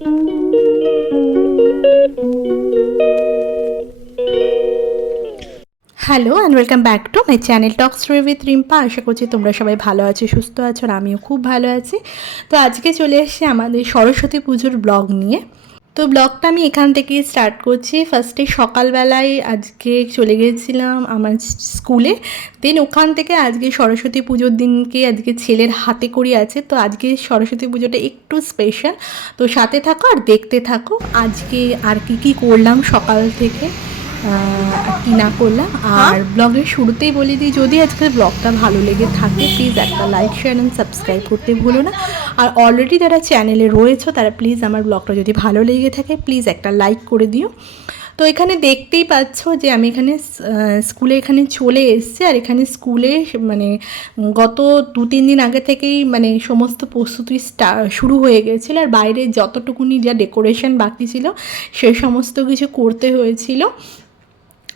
Hello and welcome back to my channel talk story with Rimpa. আশা করছি তোমরা সবাই ভালো আছো, সুস্থ আছো, আর আমিও খুব ভালো আছি। তো আজকে চলে এসেছি আমাদের সরস্বতী পুজোর ব্লগ নিয়ে। তো ব্লগটা আমি এখান থেকেই স্টার্ট করছি। ফার্স্টে সকালবেলায় আজকে চলে গিয়েছিলাম আমার স্কুলে, দেন ওখান থেকে আজকে সরস্বতী পুজোর দিনকে আজকে ছেলের হাতে করি আছে, তো আজকে সরস্বতী পুজোটা একটু স্পেশাল। তো সাথে থাকো আর দেখতে থাকো আজকে আর কি করলাম সকাল থেকে, কি না করলাম। আর ব্লগের শুরুতেই বলে দিই, যদি আজকের ব্লগটা ভালো লেগে থাকে প্লিজ একটা লাইক, শেয়ার অ্যান্ড সাবস্ক্রাইব করতে ভুলো না। আর অলরেডি যারা চ্যানেলে রয়েছে তারা প্লিজ আমার ব্লগটা যদি ভালো লেগে থাকে প্লিজ একটা লাইক করে দিও। তো এখানে দেখতেই পাচ্ছ যে আমি এখানে স্কুলে এখানে চলে এসেছি। আর এখানে স্কুলে মানে গত 2-3 দিন আগে থেকেই মানে সমস্ত প্রস্তুতি শুরু হয়ে গেছিলো। আর বাইরে যতটুকুনি যা ডেকোরেশন বাকি ছিল সে সমস্ত কিছু করতে হয়েছিল।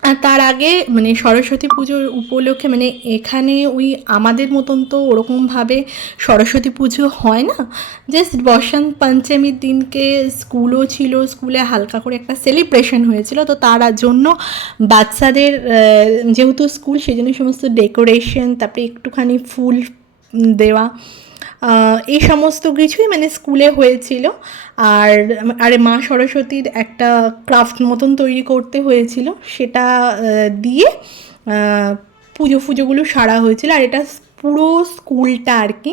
আর তার আগে মানে সরস্বতী পুজোর উপলক্ষে মানে এখানে ওই আমাদের মতন তো ওরকমভাবে সরস্বতী পুজো হয় না, জাস্ট বসন্ত পঞ্চমীর দিনকে স্কুলও ছিল, স্কুলে হালকা করে একটা সেলিব্রেশন হয়েছিল। তো তার জন্য বাচ্চাদের যেহেতু স্কুল সেই জন্য সমস্ত ডেকোরেশন, তারপরে একটুখানি ফুল দেওয়া, এই সমস্ত কিছুই মানে স্কুলে হয়েছিল। আর মা সরস্বতীর একটা ক্রাফট মতন তৈরি করতে হয়েছিল, সেটা দিয়ে পুজোগুলো সারা হয়েছিল। আর এটা পুরো স্কুলটা আর কি।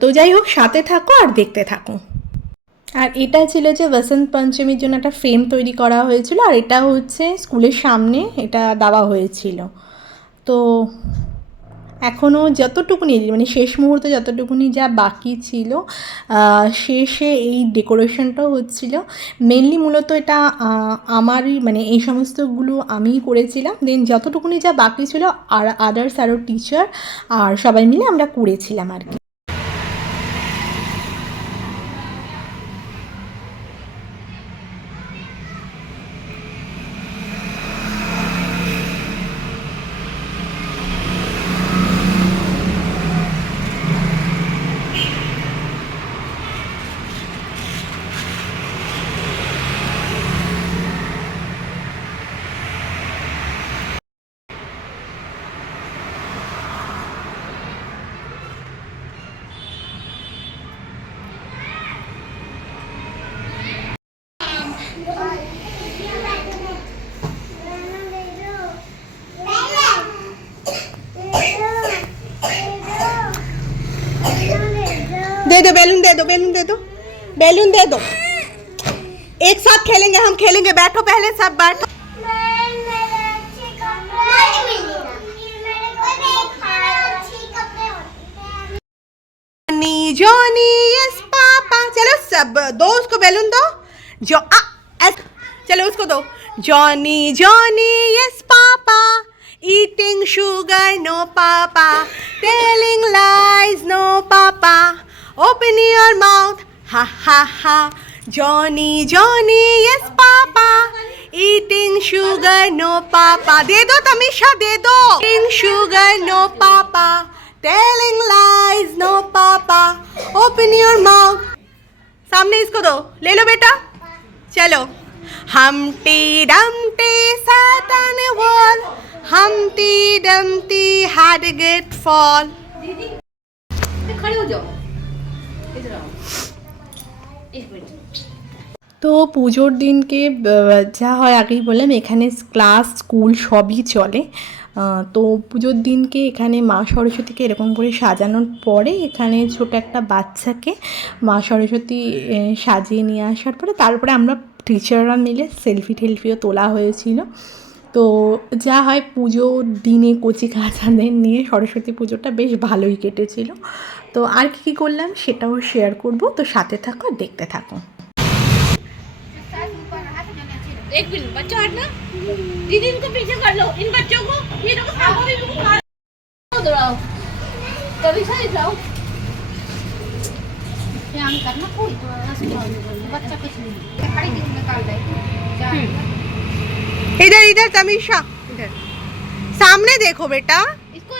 তো যাই হোক, সাথে থাকো আর দেখতে থাকো। আর এটা ছিল যে বসন্ত পঞ্চমীর জন্য একটা ফ্রেম তৈরি করা হয়েছিল, আর এটা হচ্ছে স্কুলের সামনে এটা দেওয়া হয়েছিল। তো এখনও যতটুকুনি মানে শেষ মুহূর্তে যতটুকুনি যা বাকি ছিল, শেষে এই ডেকোরেশনটাও হচ্ছিল। মেনলি মূলত এটা আমারই মানে এই সমস্তগুলো আমিই করেছিলাম। দেন যতটুকুনি যা বাকি ছিল আর আদার্স আরও টিচার আর সবাই মিলে আমরা করেছিলাম আর কি। दे दो बैलून, दे दो बैलून, दे दो बैलून, दे दो। एक साथ खेलेंगे, हम खेलेंगे, बैठो पहले सब बैठो। जॉनी यस पापा, चलो सब दो उसको बैलून दो। जो चलो उसको दो। Johnny Johnny yes papa, eating sugar no papa, telling lies no papa, open your mouth ha ha ha. Johnny Johnny yes papa, eating sugar no papa. दे दो तमीशा, दे दो। eating sugar no papa, telling lies no papa, open your mouth. सामने इसको दो, ले लो बेटा, चलो। Humpty Dumpty sat on a wall, Humpty Dumpty had a great fall. खड़े हो जाओ, इधर आओ, एक मिनट। তো পুজোর দিনকে যা হয় আগেই বললাম, এখানে ক্লাস স্কুল সবই চলে। তো পুজোর দিনকে এখানে মা সরস্বতীকে এরকম করে সাজানোর পরে এখানে ছোট একটা বাচ্চাকে মা সরস্বতী সাজিয়ে নিয়ে আসার পরে তারপরে আমরা টিচাররা মিলে সেলফিও তোলা হয়েছিল। তো যা হয় পুজোর দিনে কচি কাচাদের নিয়ে সরস্বতী পুজোটা বেশ ভালোই কেটেছিল। তো আর কী করলাম সেটাও শেয়ার করব, তো সাথে থাকো আর দেখতে থাকো। एक मिनट, बच्चा हटना, दीदी इनको पीछे कर लो, इन बच्चों को, ये लोग सामने भी बिल्कुल दौड़ाओ, कभी सही जाओ, ध्यान करना, कोई बच्चा कुछ नहीं, खड़ी दिख निकाल दे। इधर इधर तमीशा, इधर सामने देखो बेटा, इसको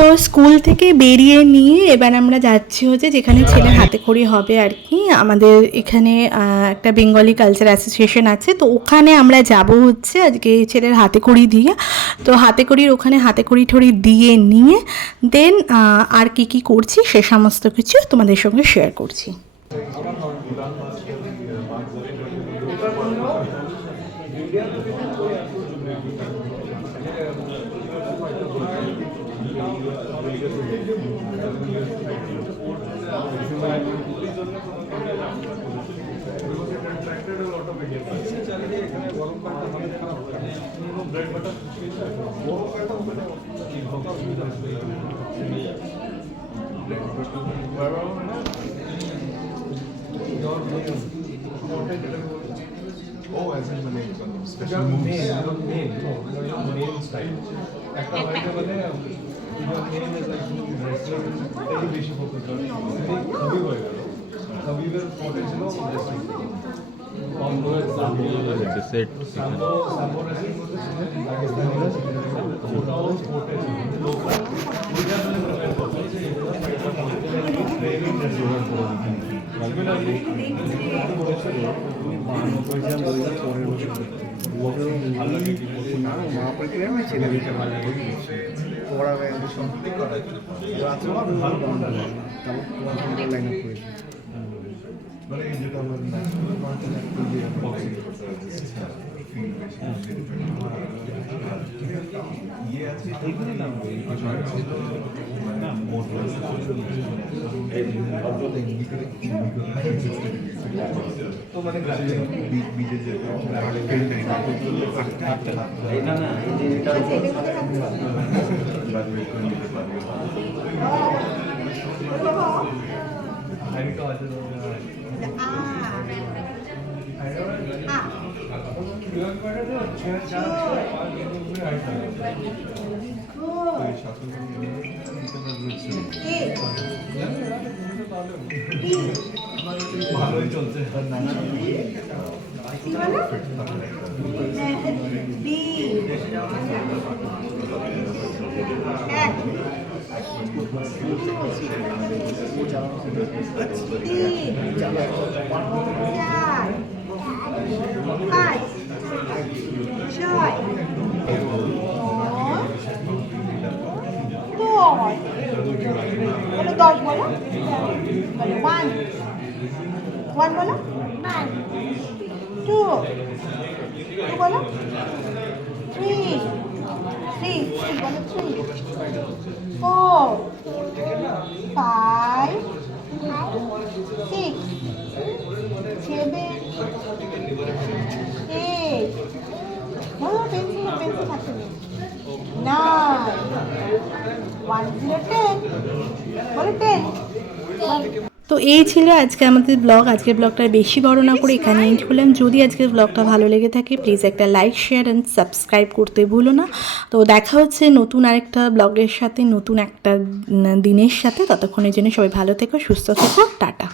তো স্কুল থেকে বেরিয়ে নিয়ে এবার আমরা যাচ্ছি হচ্ছে যেখানে ছেলের হাতে খড়ি হবে আর কি। আমাদের এখানে একটা বেঙ্গলি কালচার অ্যাসোসিয়েশন আছে, তো ওখানে আমরা যাব হচ্ছে আজকে ছেলের হাতে খড়ি দিয়ে। তো হাতে খড়ির ওখানে হাতে খড়ি ঠড়ি দিয়ে নিয়ে দেন আর কি করছি সে সমস্ত কিছু তোমাদের সঙ্গে শেয়ার করছি। Oh, as in মানে special moves. Main style. একটা হইতে বলে main is like wrestling এই বেশি ফোকাস করে। খবিব হয়ে গেল। খবিবের ফটো ছিল wrestling। কম্বো সেট সামো wrestling করতেছিল পাকিস্তানি ওটাও স্পোর্টে ছিল। ওইটা মানে প্রিপেয়ার করতেছে ট্রেনিং এর জন্য রেগুলারলি মানে যেটা আমার ন্যাশনাল মার্কেট বক্সিং ইয়ে আছে এইখানে নাম না মোট তো মানে বিজে যে না না এটা আমি তো আছে ভালোই চলছে दस बोलो वन वन बोलो टू टू बोलो थ्री थ्री बोलो three four five six seven eight बोलो पेंसिल पेंसिल हाथे में 9 1 0 10 बोलो 10 তো এই ছিল আজকে আমাদের ব্লগ। আজকের ব্লগটা বেশি বড় না করে এখানে এন্ড করলাম। যদি আজকের ব্লগটা ভালো লেগে থাকে প্লিজ একটা লাইক শেয়ার অ্যান্ড সাবস্ক্রাইব করতে ভুলো না। তো দেখা হচ্ছে নতুন আরেকটা ব্লগের সাথে, নতুন একটা দিনের সাথে। ততক্ষণের জন্য সবাই ভালো থেকো, সুস্থ থেকো, টাটা।